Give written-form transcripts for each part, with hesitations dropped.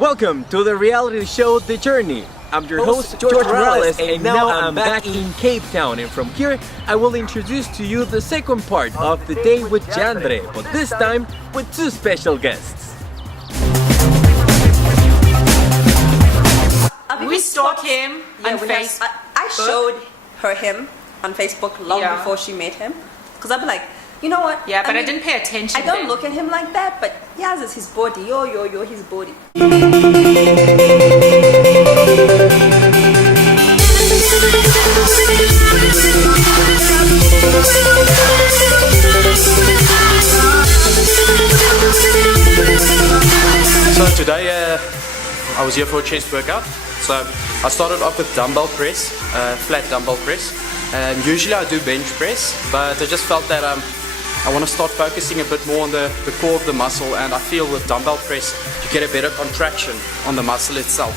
Welcome to the reality show The Journey. I'm your host, Jeandre Morales, and now I'm back in Cape Town. And from here, I will introduce to you the second part of the day with Jeandre, but this time with two special guests. We stalked him on Facebook. I showed her him on Facebook long before she met him. Because I'd be like, you know what? Yeah, but I didn't pay attention. I don't look at him like that, but Yaz is his body. You're his body. So today I was here for a chest workout. So I started off with dumbbell press, flat dumbbell press. And usually I do bench press, but I just felt that I want to start focusing a bit more on the core of the muscle, and I feel with dumbbell press you get a better contraction on the muscle itself.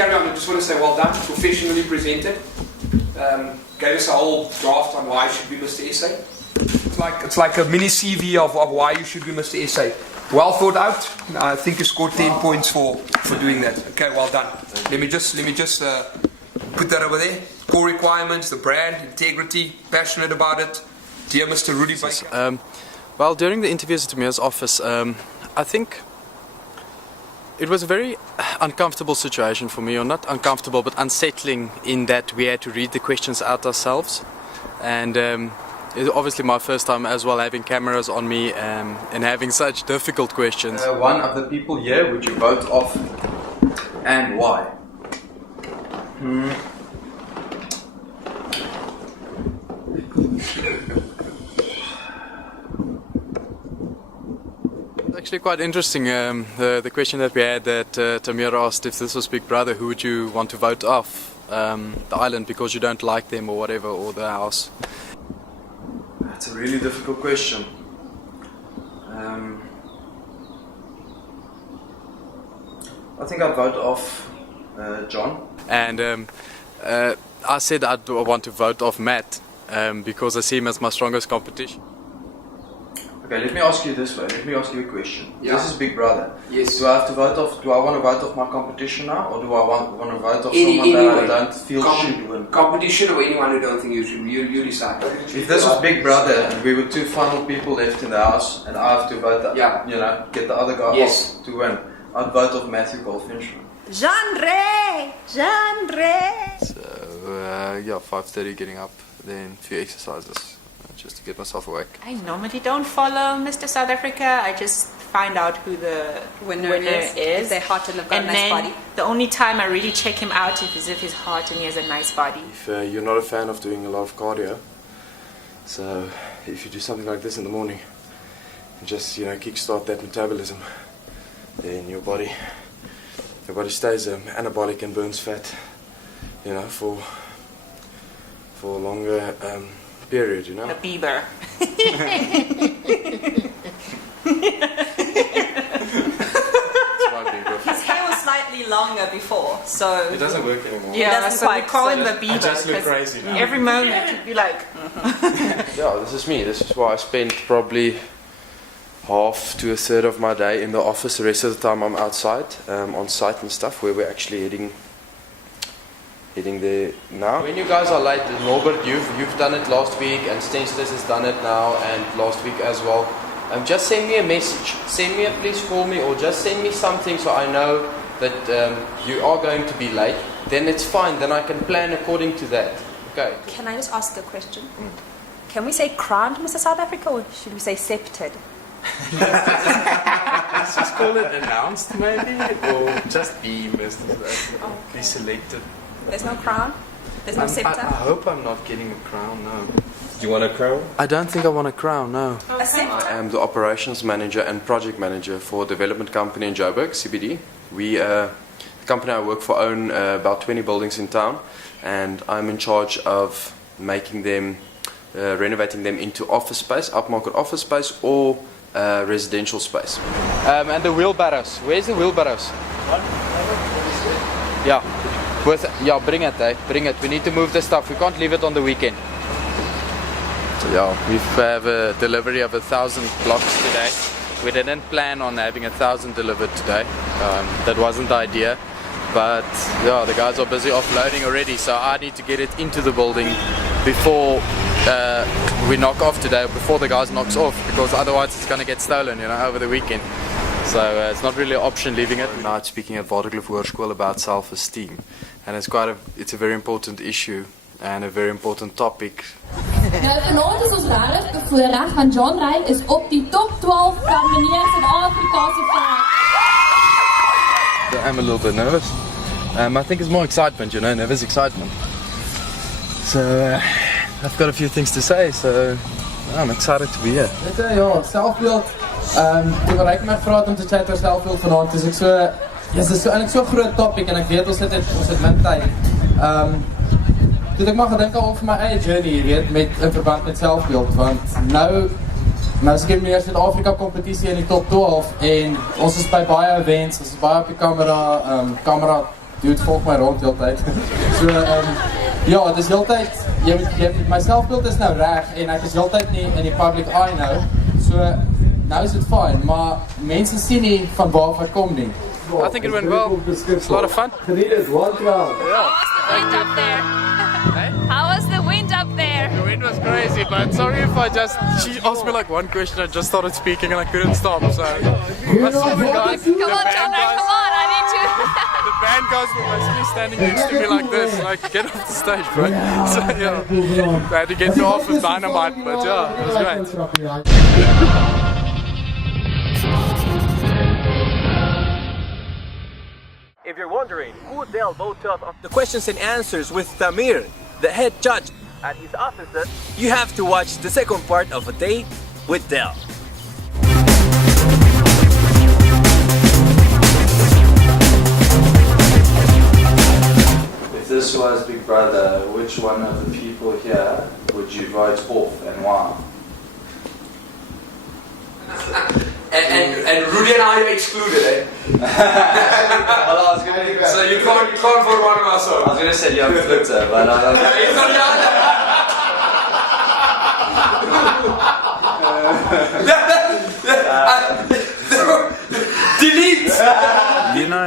I just want to say well done, professionally presented. Gave us a whole draft on why you should be Mr. SA. It's like a mini CV of why you should be Mr. SA. Well thought out. I think you scored 10 points for doing that. Okay, well done. Let me just put that over there. Core requirements, the brand, integrity, passionate about it. Dear Mr. Rudi. Well, during the interviews at Tamir's office, I think it was a very uncomfortable situation for me, or not uncomfortable, but unsettling in that we had to read the questions out ourselves. And it's obviously my first time as well having cameras on me and having such difficult questions. One of the people here, would you vote off and why? Actually quite interesting, the question that we had that Tamir asked if this was Big Brother, who would you want to vote off the island because you don't like them or whatever, or the house? That's a really difficult question. I think I'd vote off John. And I said I want to vote off Matt because I see him as my strongest competition. Okay, let me ask you this way. Let me ask you a question. Yeah. This is Big Brother. Yes. Do I have to vote off? Do I want to vote off my competition now, or do I want to vote off someone that I don't feel should win? Competition or anyone who don't think you should. You decide. If this was Big Brother and we were two final people left in the house, and I have to vote, get the other guy off to win, I'd vote off Matthew Goldfinchman. Jeandre! So yeah, 5:30 getting up, then a few exercises. Just to get myself awake. I normally don't follow Mr. South Africa. I just find out who the winner is. If they're hot and they've got a nice body. The only time I really check him out is if he's hot and he has a nice body. If you're not a fan of doing a lot of cardio, so if you do something like this in the morning, and just kickstart that metabolism, then your body stays anabolic and burns fat, for a longer period, The Bieber. His hair was slightly longer before, so It doesn't work anymore. Yeah, so we call him the I Bieber. just look crazy now. Every moment he'd be like, Yeah, this is me. This is why I spend probably half to a third of my day in the office. The rest of the time I'm outside, on site and stuff, where we're actually heading there now. When you guys are late, Norbert, you've done it last week, and Stensters has done it now, and last week as well. Just send me a message. Send me a please call me, or just send me something so I know that you are going to be late. Then it's fine. Then I can plan according to that. Okay. Can I just ask a question? Can we say crowned Mr. South Africa, or should we say scepted? Let's just call it announced, maybe, or just be Mr. Be selected. There's no crown? There's no scepter? I hope I'm not getting a crown, no. Do you want a crown? I don't think I want a crown, no. A scepter? I am the operations manager and project manager for a development company in Joburg, CBD. The company I work for own about 20 buildings in town, and I'm in charge of making them renovating them into office space, upmarket office space, or residential space. And the wheelbarrows. Where's the wheelbarrows? Yeah. Bring it, bring it. We need to move the stuff. We can't leave it on the weekend. So yeah, we have a delivery of 1,000 blocks today. We didn't plan on having 1,000 delivered today. That wasn't the idea. But yeah, the guys are busy offloading already, so I need to get it into the building before we knock off today, before the guys knocks off, because otherwise it's going to get stolen, over the weekend. So it's not really an option leaving it. Now speaking at Waterkloof Hoërskool about self-esteem, and it's a very important issue and a very important topic. Nou, vanaand is ons regtig bevoorreg want Jeandre is op die top 12 van meneer Suid-Afrika se vlag. I'm a little bit nervous. I think it's more excitement, nervous excitement. So I've got a few things to say, so I'm excited to be here. Ja, selfbeeld. Toe wat ek my gevra het om te chat oor selfbeeld vanaand, is ek so, dit is eintlik so 'n groot topic en ek weet ons het min tyd. Toe ek maar gedink al vir my eie journey, met in verband met selfbeeld, want nou is ek in die Suid-Afrika kompetisie in die top 12 en ons is by baie events, ons is baie op die kamera dude volg my rond heeltyd. So ja, dit is heeltyd, my selfbeeld is nou reg en ek is heeltyd nie in die public eye nou. So nou is dit fine, maar mense sien nie van waar ek kom nie. I think it went well. It's a lot of fun. How was the wind up there? The wind was crazy, but sorry if she asked me like one question, I just started speaking and I couldn't stop, so I saw the guys, Come on, Jeandre, come on, I need to. the band guys were basically standing next to me like this, like get off the stage, bro. So yeah, I had to get me off with dynamite, but yeah, it was great. If you're wondering who dealt both of the questions and answers with Tamir, the head judge at his offices, you have to watch the second part of A Day with Del. If this was Big Brother, which one of the people here would you vote off and why? And Rudi and I are excluded, eh? Well, I was gonna So you can't vote one of us. I was gonna say young Flitter, but I don't know. He's on the other. Delete!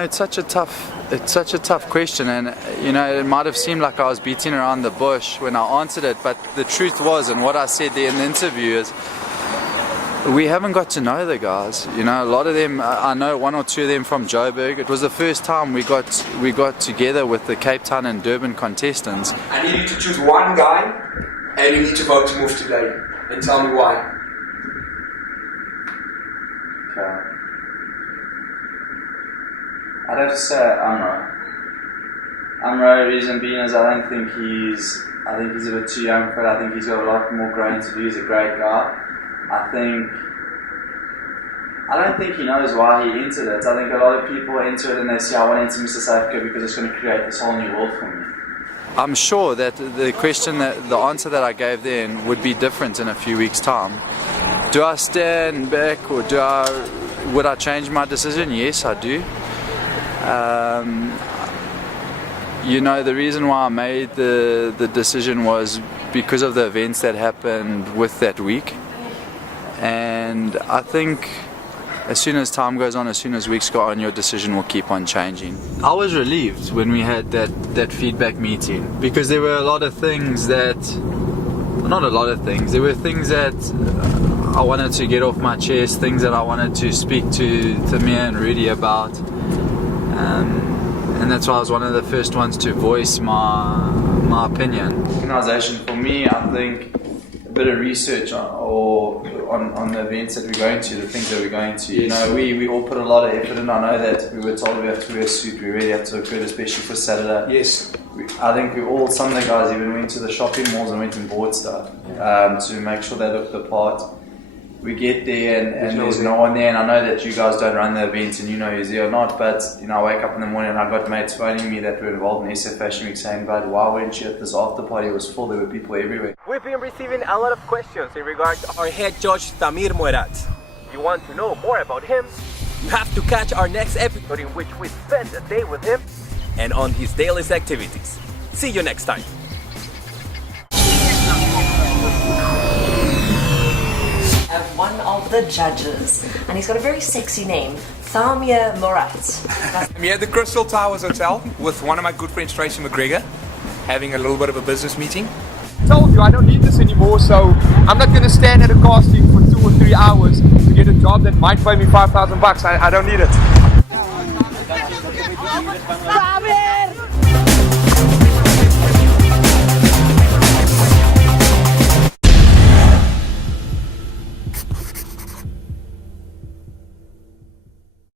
It's such a tough question, and it might have seemed like I was beating around the bush when I answered it, but the truth was, and what I said there in the interview is, we haven't got to know the guys. A lot of them, I know one or two of them from Joburg. It was the first time we got together with the Cape Town and Durban contestants. I need you to choose one guy, and you need to vote to move today. And tell me why. Okay. I'd have to say Amro. Amro, reason being is I think he's a bit too young for it. I think he's got a lot more growing to do. He's a great guy. I don't think he knows why he entered it. I think a lot of people enter it and they say, I want to enter Mr.South Africa because it's going to create this whole new world for me. I'm sure that the answer that I gave then would be different in a few weeks' time. Do I stand back or would I change my decision? Yes, I do. The reason why I made the decision was because of the events that happened with that week. And I think as soon as time goes on, as soon as weeks go on, your decision will keep on changing. I was relieved when we had that feedback meeting, because there were a lot of things there were things that I wanted to get off my chest, things that I wanted to speak to Tamir and Rudi about. And that's why I was one of the first ones to voice my opinion. Organisation, for me, I think a bit of research on the events that we're going to, the things that we're going to. We all put a lot of effort in. I know that we were told we have to wear a suit, we really have to look good, especially for Saturday. Yes. I think some of the guys even went to the shopping malls and went and bought stuff to make sure they looked the part. we get there and there's no one there, and I know that you guys don't run the events and you know who's there or not, but you know, I wake up in the morning and I got mates phoning me that were involved in SF Fashion Week saying, "But why weren't you at this after party? It was full, there were people everywhere." We've been receiving a lot of questions in regards to our head judge Tamir Moerat. If you want to know more about him, you have to catch our next episode in which we spend a day with him and on his daily activities. See you next time. One of the judges, and he's got a very sexy name, Tamir Moerat. I'm here at the Crystal Towers Hotel with one of my good friends, Tracy McGregor, having a little bit of a business meeting. I told you I don't need this anymore, so I'm not going to stand at a casting for 2 or 3 hours to get a job that might pay me $5,000. I don't need it.